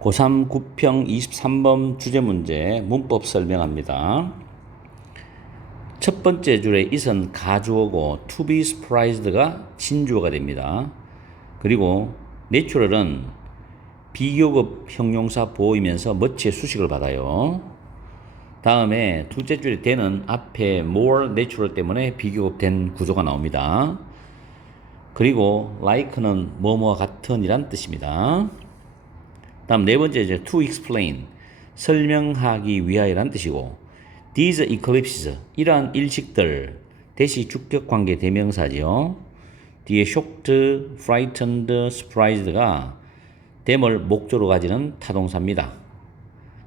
고3 구평 23번 주제 문제 문법 설명합니다. 첫 번째 줄에 it은 가주어고 to be surprised가 진주어가 됩니다. 그리고 natural은 비교급 형용사 보이면서 much의 수식을 받아요. 다음에 둘째 줄에 then은 앞에 more natural 때문에 비교급 된 구조가 나옵니다. 그리고 like는 뭐뭐와 같은 이란 뜻입니다. 다음 네 번째 이제 to explain 설명하기 위하여란 뜻이고 these eclipses 이러한 일식들 대시 주격 관계 대명사지요. 뒤에 shocked, frightened, surprised가 댐을 목조로 가지는 타동사입니다.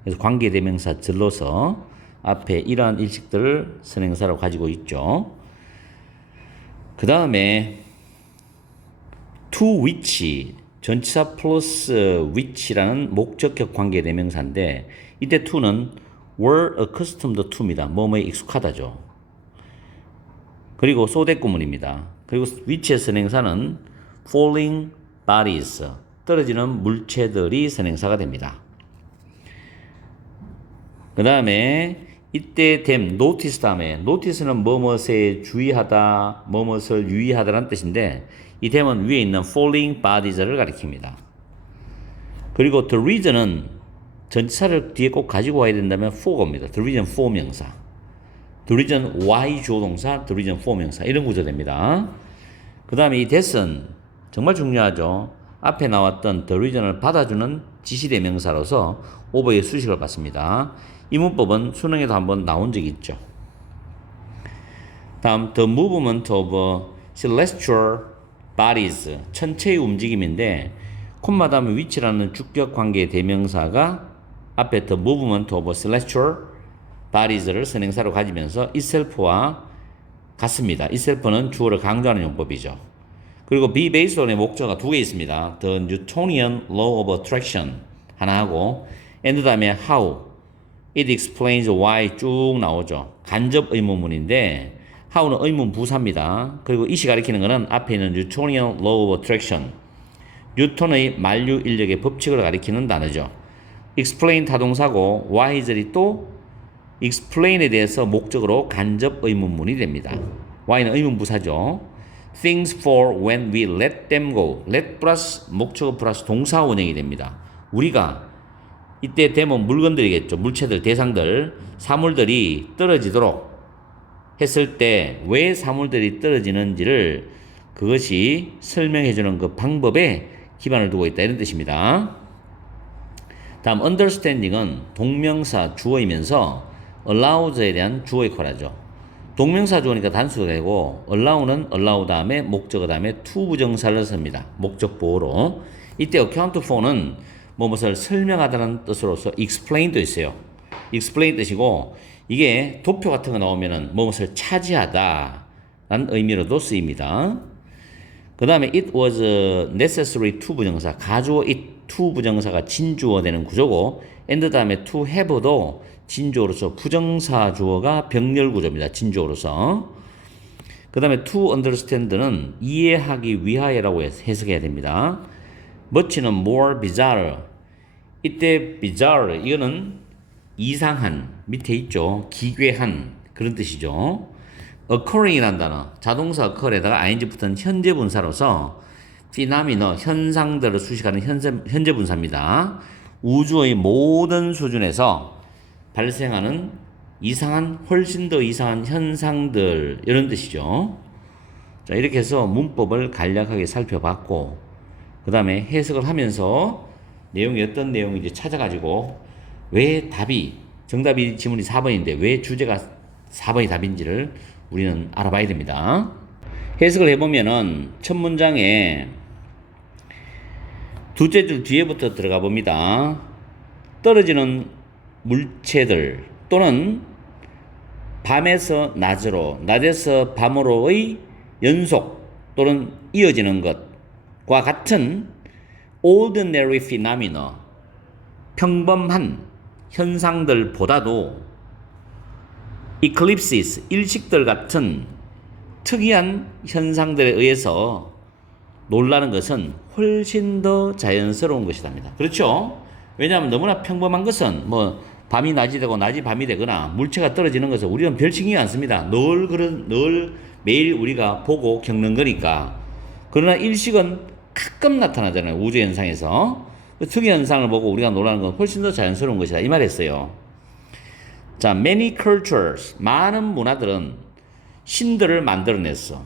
그래서 관계 대명사들로서 앞에 이러한 일식들을 선행사로 가지고 있죠. 그 다음에 to which 전치사 플러스 which라는 목적격 관계 대명사인데 이때 to는 were accustomed to입니다. 뭐뭐에 익숙하다죠. 그리고 so that 구문입니다. 그리고 which의 선행사는 falling bodies 떨어지는 물체들이 선행사가 됩니다. 그 다음에 이때 댐 notice 다음에 notice는 뭐뭇에 주의하다 뭐뭇을 유의하다라는 뜻인데 이 댐은 위에 있는 falling bodies를 가리킵니다. 그리고 the reason은 전치사를 뒤에 꼭 가지고 와야 된다면 for입니다. the reason for 명사, the reason why 주어 동사, the reason for 명사 이런 구조 됩니다. 그 다음에 이 that은 정말 중요하죠. 앞에 나왔던 the reason을 받아주는 지시대명사로서 over의 수식을 받습니다. 이 문법은 수능에도 한번 나온 적이 있죠. 다음 the movement of celestial bodies 천체의 움직임인데 콤마 다음에 which라는 주격 관계 대명사가 앞에 the movement of celestial bodies를 선행사로 가지면서 itself와 같습니다. itself는 주어를 강조하는 용법이죠. 그리고 be based on의 목적어가 두 개 있습니다. the Newtonian law of attraction 하나 하고 and 다음에 how it explains why 쭉 나오죠. 간접 의문문인데 how는 의문 부사입니다. 그리고 it이 가리키는 것은 앞에 있는 Newtonian law of attraction 뉴턴의 만류 인력의 법칙을 가리키는 단어죠. explain 타동사고 why들이 또 explain에 대해서 목적으로 간접 의문문이 됩니다. why는 의문 부사죠. things for when we let them go let 플러스 목적어 플러스 동사 원형이 됩니다. 우리가 이때 되면 물건들이겠죠. 물체들, 대상들, 사물들이 떨어지도록 했을 때 왜 사물들이 떨어지는지를 그것이 설명해주는 그 방법에 기반을 두고 있다 이런 뜻입니다. 다음 understanding은 동명사 주어이면서 allows에 대한 주어의 컬하죠. 동명사 주어니까 단수가 되고 allow는 allow 다음에 목적어 다음에 to 부정사를 씁니다. 목적 보호로. 이때 account for는 무엇을 설명하다는 뜻으로서 explain도 있어요. explain 뜻이고 이게 도표 같은 거 나오면은 무엇을 차지하다 라는 의미로도 쓰입니다. 그 다음에 it was necessary to 부정사 가주어 it to 부정사가 진주어 되는 구조고 and 다음에 to have도 진주어로서 부정사 주어가 병렬 구조입니다. 진주어로서. 그 다음에 to understand는 이해하기 위하여라고 해석해야 됩니다. much는 more bizarre 이때 bizarre 이거는 이상한 밑에 있죠. 기괴한 그런 뜻이죠. occurring이라는 단어 자동사 occur에다가 ing 붙은 현재 분사로서 phenomena 현상들을 수식하는 현재 분사입니다. 우주의 모든 수준에서 발생하는 이상한 훨씬 더 이상한 현상들 이런 뜻이죠. 자 이렇게 해서 문법을 간략하게 살펴봤고 그 다음에 해석을 하면서 내용이 어떤 내용인지 찾아가지고 왜 답이 정답이 지문이 4번인데 왜 주제가 4번이 답인지를 우리는 알아봐야 됩니다. 해석을 해보면은 첫 문장에 둘째 줄 뒤에부터 들어가 봅니다. 떨어지는 물체들 또는 밤에서 낮으로 낮에서 밤으로의 연속 또는 이어지는 것과 같은 ordinary phenomena 평범한 현상들보다도 eclipses 일식들 같은 특이한 현상들에 의해서 놀라는 것은 훨씬 더 자연스러운 것이랍니다. 그렇죠? 왜냐하면 너무나 평범한 것은 뭐 밤이 낮이 되고 낮이 밤이 되거나 물체가 떨어지는 것은 우리는 별 신경이 안 씁니다. 늘 매일 우리가 보고 겪는 거니까. 그러나 일식은 가끔 나타나잖아요. 우주 현상에서. 그 특이 현상을 보고 우리가 놀라는 건 훨씬 더 자연스러운 것이다. 이 말했어요. 자, many cultures, 많은 문화들은 신들을 만들어냈어.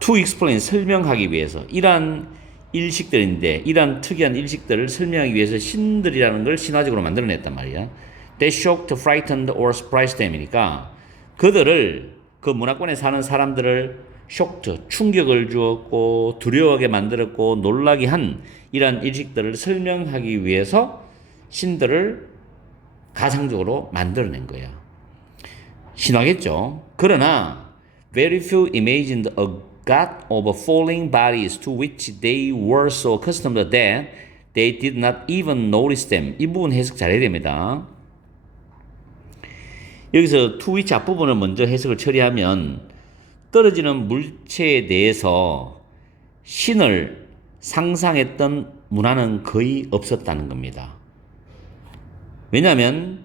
To explain, 설명하기 위해서. 이러한 일식들인데, 이러한 특이한 일식들을 설명하기 위해서 신들이라는 걸 신화적으로 만들어냈단 말이야. That shocked, frightened, or surprised them이니까 그들을, 그 문화권에 사는 사람들을 shocked, 충격을 주었고 두려워하게 만들었고 놀라게 한 이러한 일식들을 설명하기 위해서 신들을 가상적으로 만들어낸 거야. 신화겠죠. 그러나 very few imagined a god of falling bodies to which they were so accustomed that they did not even notice them. 이 부분 해석 잘해야 됩니다. 여기서 to which 앞부분을 먼저 해석을 처리하면 떨어지는 물체에 대해서 신을 상상했던 문화는 거의 없었다는 겁니다. 왜냐하면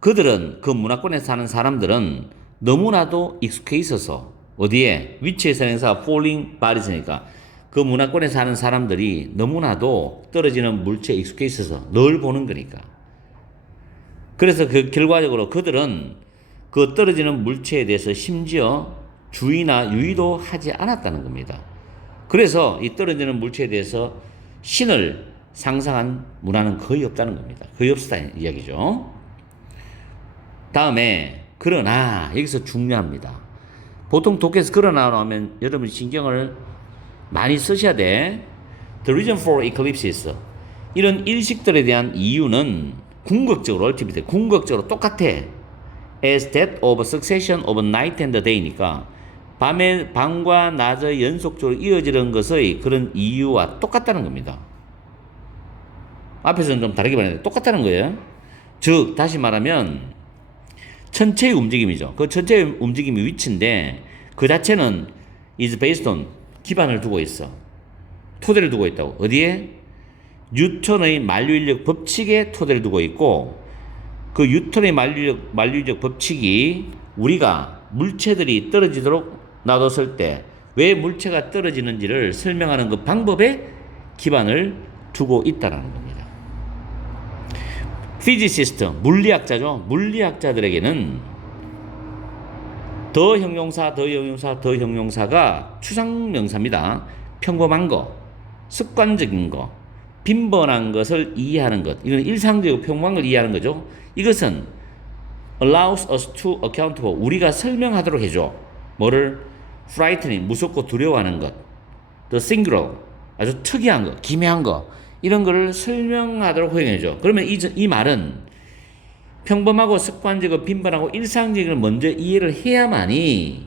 그들은, 그 문화권에 사는 사람들은 너무나도 익숙해 있어서, 어디에? 위치에서 falling bodies니까 그 문화권에 사는 사람들이 너무나도 떨어지는 물체에 익숙해 있어서 늘 보는 거니까. 그래서 그 결과적으로 그들은 그 떨어지는 물체에 대해서 심지어 주의나 유의도 하지 않았다는 겁니다. 그래서 이 떨어지는 물체에 대해서 신을 상상한 문화는 거의 없다는 겁니다. 거의 없었다는 이야기죠. 다음에 그러나, 여기서 중요합니다. 보통 독해에서 그러나 나오면 여러분 신경을 많이 쓰셔야 돼. The reason for eclipses, 이런 일식들에 대한 이유는 궁극적으로, ultimately 궁극적으로 똑같아. As that of succession of night and day니까 밤과 낮의 연속적으로 이어지는 것의 그런 이유와 똑같다는 겁니다. 앞에서는 좀 다르게 말했는데 똑같다는 거예요. 즉 다시 말하면 천체의 움직임이죠. 그 천체의 움직임이 위치인데 그 자체는 is based on, 기반을 두고 있어. 토대를 두고 있다고. 어디에? 뉴턴의 만류인력 법칙에 토대를 두고 있고, 그 뉴턴의 만류인력 법칙이 우리가 물체들이 떨어지도록 놔뒀을 때 왜 물체가 떨어지는지를 설명하는 그 방법에 기반을 두고 있다는 겁니다. 피지시스트, 물리학자죠. 물리학자들에게는 더 형용사가 추상명사입니다. 평범한 거, 습관적인 거, 빈번한 것을 이해하는 것. 이건 일상적이고 평범한 걸 이해하는 거죠. 이것은 allows us to account for, 우리가 설명하도록 해줘. 뭐를? frightening, 무섭고 두려워하는 것. the singular, 아주 특이한 거, 기묘한 거. 이런 거를 설명하도록 허용해줘. 그러면 이 말은 평범하고 습관적이고 빈번하고 일상적인 걸 먼저 이해를 해야만이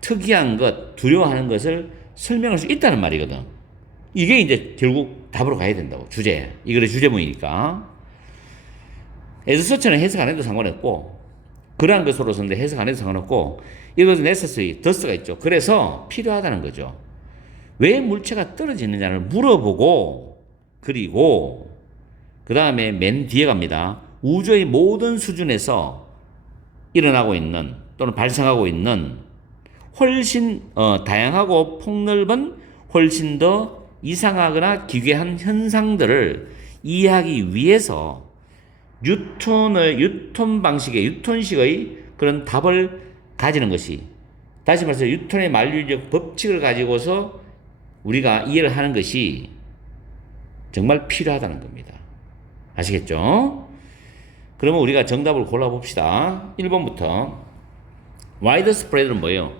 특이한 것, 두려워하는 것을 설명할 수 있다는 말이거든. 이게 이제 결국 답으로 가야 된다고. 주제. 이거의 주제문이니까. as such는 해석 안 해도 상관없고, 그러한 것으로서는 해석 안 해도 상관없고, 이것은 necessary, thus가 있죠. 그래서 필요하다는 거죠. 왜 물체가 떨어지느냐를 물어보고, 그리고 그 다음에 맨 뒤에 갑니다. 우주의 모든 수준에서 일어나고 있는 또는 발생하고 있는 훨씬 다양하고 폭넓은, 훨씬 더 이상하거나 기괴한 현상들을 이해하기 위해서 뉴턴 방식의, 뉴턴식의 그런 답을 가지는 것이, 다시 말해서 뉴턴의 만류인력 법칙을 가지고서 우리가 이해를 하는 것이 정말 필요하다는 겁니다. 아시겠죠? 그러면 우리가 정답을 골라봅시다. 1번부터. widespread는 뭐예요?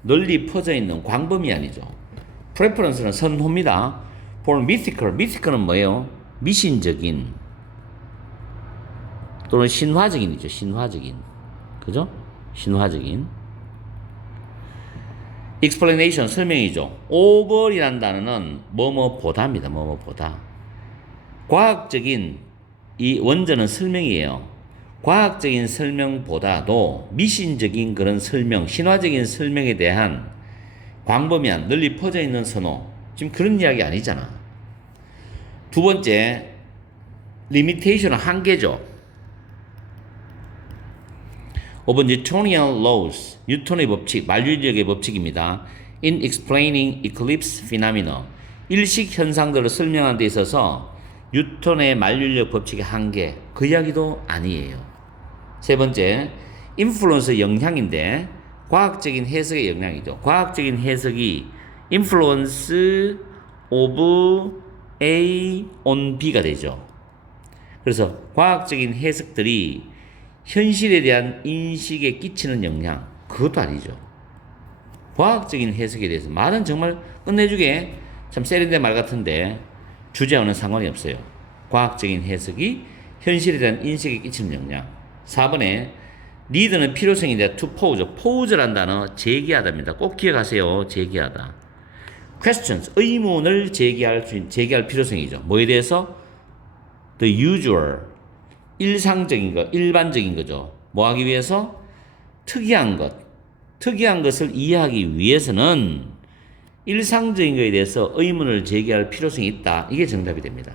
널리 퍼져 있는, 광범위 아니죠. preference는 선호입니다. for mythical은 뭐예요? 미신적인 또는 신화적인이죠. 신화적인. 그죠? 신화적인. explanation, 설명이죠. over이라는 단어는 뭐뭐보다입니다. 뭐뭐보다. 과학적인, 이 원전은 설명이에요. 과학적인 설명보다도 미신적인 그런 설명, 신화적인 설명에 대한 광범위한, 널리 퍼져 있는 선호. 지금 그런 이야기 아니잖아. 두 번째, limitation은 한계죠. 5번 Newtonian laws, 뉴턴의 법칙, 만류인력의 법칙입니다. In explaining eclipse phenomena, 일식 현상들을 설명하는 데 있어서 뉴턴의 만류인력 법칙의 한계, 그 이야기도 아니에요. 세 번째, influence 영향인데 과학적인 해석의 영향이죠. 과학적인 해석이 influence of A on B가 되죠. 그래서 과학적인 해석들이 현실에 대한 인식에 끼치는 영향, 그것도 아니죠. 과학적인 해석에 대해서 말은 정말 끝내주게 참 세련된 말 같은데 주제와는 상관이 없어요. 과학적인 해석이 현실에 대한 인식에 끼치는 영향. 4번에 need는 필요성인데 to pose, pose란 단어 제기하다입니다. 꼭 기억하세요. 제기하다. questions, 의문을 제기할 필요성이죠. 뭐에 대해서? the usual, 일상적인 것, 일반적인 거죠. 뭐 하기 위해서? 특이한 것을 이해하기 위해서는 일상적인 것에 대해서 의문을 제기할 필요성이 있다. 이게 정답이 됩니다.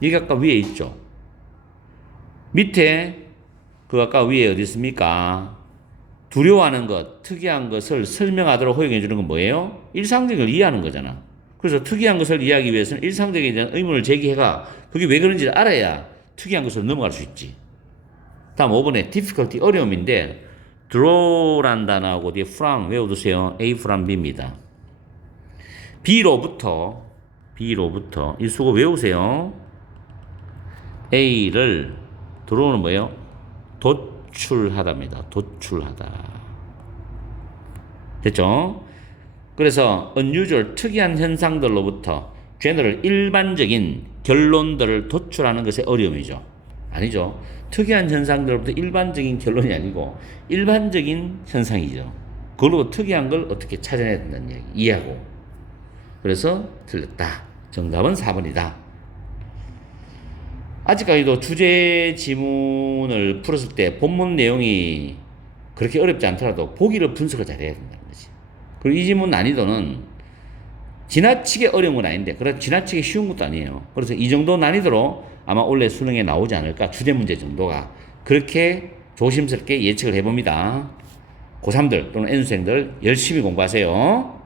이게 아까 위에 있죠. 밑에 그 아까 위에 어디 있습니까? 두려워하는 것, 특이한 것을 설명하도록 허용해 주는 건 뭐예요? 일상적인 걸 이해하는 거잖아. 그래서 특이한 것을 이해하기 위해서는 일상적인 대한 의문을 제기해가 그게 왜 그런지를 알아야 특이한 것으로 넘어갈 수 있지. 다음 5번에 difficulty, 어려움인데 draw란 단어하고 뒤에 from 외워두세요. A from B입니다. B로부터 이 수고 외우세요. A를 draw는 뭐예요? 도출하다입니다. 도출하다. 됐죠? 그래서 unusual, 특이한 현상들로부터 general, 일반적인 결론들을 도출하는 것의 어려움이죠. 아니죠. 특이한 현상들로부터 일반적인 결론이 아니고 일반적인 현상이죠. 그걸로 특이한 걸 어떻게 찾아내야 된다는 이야기. 이해하고. 그래서 틀렸다. 정답은 4번이다. 아직까지도 주제 지문을 풀었을 때 본문 내용이 그렇게 어렵지 않더라도 보기를 분석을 잘해야 된다는 거지. 그리고 이 지문 난이도는 지나치게 어려운 건 아닌데, 그래도 지나치게 쉬운 것도 아니에요. 그래서 이 정도 난이도로 아마 원래 수능에 나오지 않을까, 주제 문제 정도가. 그렇게 조심스럽게 예측을 해봅니다. 고3들 또는 N수생들 열심히 공부하세요.